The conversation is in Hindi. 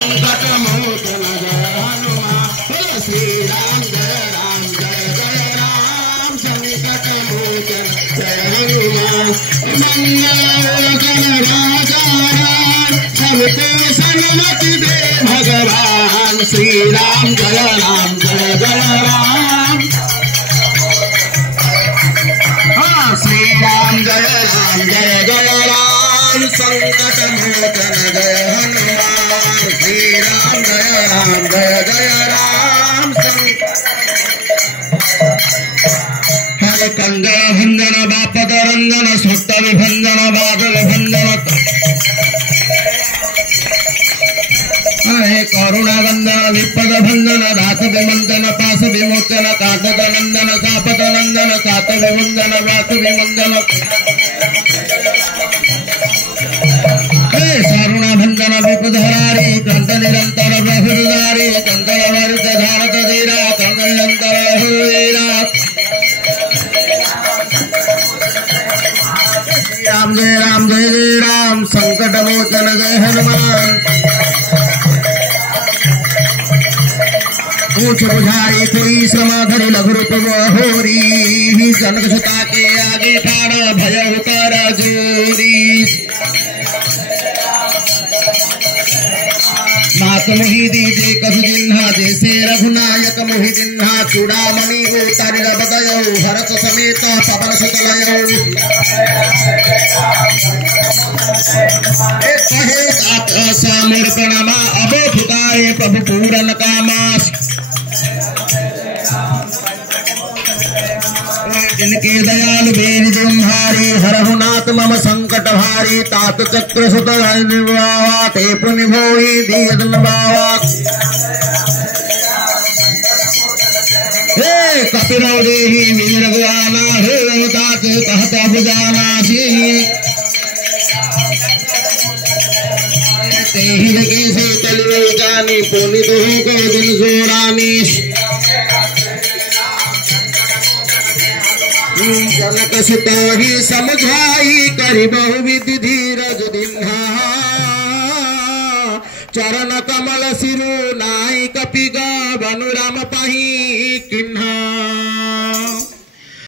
संकट मोचन जय हनुमान श्री राम जय जय राम संकट मोचन जय हनुमान मंगल राजा राम सबको सन्मति दे भगवान श्री राम जय राम श्री राम जय राम संकट मोचन जय हनुमान श्री राम जय राम हरे कंजन भंजन बापद रंजन स्वत्त विभंजन बादल भंजन हरे करुणा वंदन विपद भंजन दास विमंजन पास विमोचन काटक नंदन सापद नंदन सात विमंजन वास विमंजन सारुण भंजन विपधरारी कंठ निरंतर बहुधारी कंकण वर्ष धारक धीरा कंठ निरंतर हुईरा राम जय राम संकट मोचन जय हनुमान ऊंच बुझाई पुरी समाधरि लघु रूप होरी जनक सुता के आगे ठाड़ भय कर जोरी मात मोहि दीजे कसु जिन्हा जैसे रघुनायक मोहि जिन्हा चूड़ामणि उतारि बदयो हरस समेत पवन सुतलयो कहे समर्पणमा अब फुकारे प्रभु पूरन कामा जिनके दयालु बेन तुम्हारी हरहुनाथ मम संकट भारी तात चक्र सुत निभावा ते पुण्य भोई दीन बावा हे कपिलो देहि वीर गुआना हे रघुतात कहता बुझाना ते ही लगे से चली जानी पुनि तो को दिन सोरानी जनक सुता ही समझाई करी बहुविधि धीरज दिन्हा चरण कमल सिरु नाई कपि गनु राम पाही किन्हा